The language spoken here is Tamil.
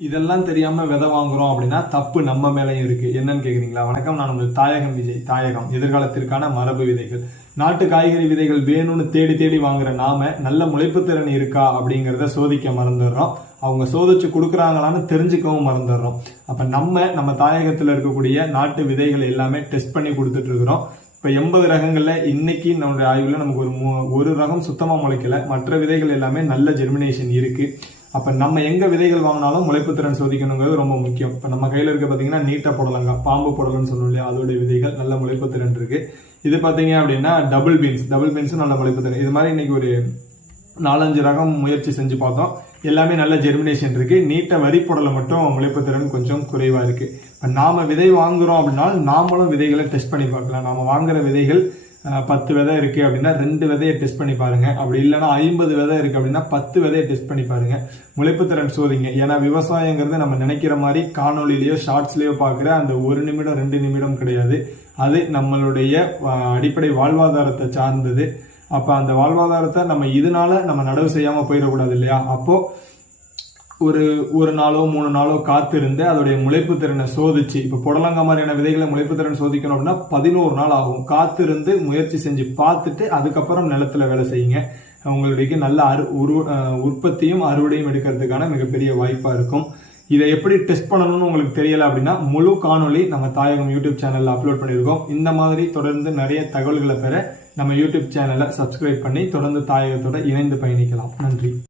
இதெல்லாம் தெரியாம விதை வாங்குறோம் அப்படின்னா தப்பு நம்ம மேலேயும் இருக்கு. என்னன்னு கேக்குறீங்களா? வணக்கம், நான் உங்கள் தாயகம் விஜய். தாயகம் எதிர்காலத்திற்கான மரபு விதைகள். நாட்டு காய்கறி விதைகள் வேணும்னு தேடி தேடி வாங்குற நாம நல்ல முளைப்பு திறன் இருக்கா அப்படிங்கறத சோதிக்க மறந்துடுறோம். அவங்க சோதிச்சு கொடுக்குறாங்களான்னு தெரிஞ்சுக்கவும் மறந்துடுறோம். அப்ப நம்ம தாயகத்துல இருக்கக்கூடிய நாட்டு விதைகள் எல்லாமே டெஸ்ட் பண்ணி கொடுத்துட்டு இருக்கிறோம். இப்ப 80 ரகங்கள்ல இன்னைக்கு நம்மளுடைய ஆய்வுல நமக்கு ஒரு ரகம் சுத்தமா முளைக்கல. மற்ற விதைகள் எல்லாமே நல்ல ஜெர்மினேஷன் இருக்கு. அப்ப நம்ம எங்க விதைகள் வாங்கினாலும் முளைப்பு திறன் சோதிக்கணுங்கிறது ரொம்ப முக்கியம். இப்ப நம்ம கையில இருக்க பாத்தீங்கன்னா நீட்ட புடலங்கா, பாம்பு புடலன்னு சொல்லுவோம் இல்லையா, அதோடைய விதைகள் நல்ல முளைப்பு திறன் இருக்கு. இது பாத்தீங்க அப்படின்னா டபுள் பீன்ஸும் நல்ல முளைப்பு திறன். இது மாதிரி இன்னைக்கு ஒரு 4-5 ரகம் முயற்சி செஞ்சு பார்த்தோம். எல்லாமே நல்ல ஜெர்மினேஷன் இருக்கு. நீட்ட வரி புடலை மட்டும் முளைப்பு திறன் கொஞ்சம் குறைவா இருக்கு. நாம விதை வாங்குறோம் அப்படின்னா நாமளும் விதைகளை டெஸ்ட் பண்ணி பார்க்கலாம். நாம வாங்குற விதைகள் 10 விதை இருக்கு அப்படின்னா 2 விதையை டெஸ்ட் பண்ணி பாருங்க. அப்படி இல்லைன்னா 50 விதை இருக்கு அப்படின்னா 10 விதையை டெஸ்ட் பண்ணி பாருங்க. முளைப்பு திறன் சோதிங்க. ஏன்னா விவசாயங்கிறது நம்ம நினைக்கிற மாதிரி காணொலியிலயோ ஷார்ட்ஸ்லயோ பாக்குற அந்த 1 நிமிடம் 2 நிமிடம் கிடையாது. அது நம்மளுடைய அடிப்படை வாழ்வாதாரத்தை சார்ந்தது. அப்ப அந்த வாழ்வாதாரத்தை நம்ம நடவு செய்யாம போயிடக்கூடாது இல்லையா? அப்போ ஒரு நாளோ 3 நாளோ காத்திருந்து அதோடைய முளைப்பு திறனை சோதிச்சு, இப்ப புடலங்கா மாதிரியான விதைகளை முளைப்பு திறன் சோதிக்கணும் அப்படின்னா 11 நாள் ஆகும். காத்திருந்து முயற்சி செஞ்சு பார்த்துட்டு அதுக்கப்புறம் நிலத்துல வேலை செய்யுங்க. உங்களுக்கு நல்ல உற்பத்தியும் அறுவடையும் எடுக்கிறதுக்கான மிகப்பெரிய வாய்ப்பா இருக்கும். இதை எப்படி டெஸ்ட் பண்ணணும்னு உங்களுக்கு தெரியல அப்படின்னா முழு காணொலி நம்ம தாயகம் யூடியூப் சேனல்ல அப்லோட் பண்ணியிருக்கோம். இந்த மாதிரி தொடர்ந்து நிறைய தகவல்களை பெற நம்ம யூடியூப் சேனலை சப்ஸ்கிரைப் பண்ணி தொடர்ந்து தாயகத்தோட இணைந்து பயணிக்கலாம். நன்றி.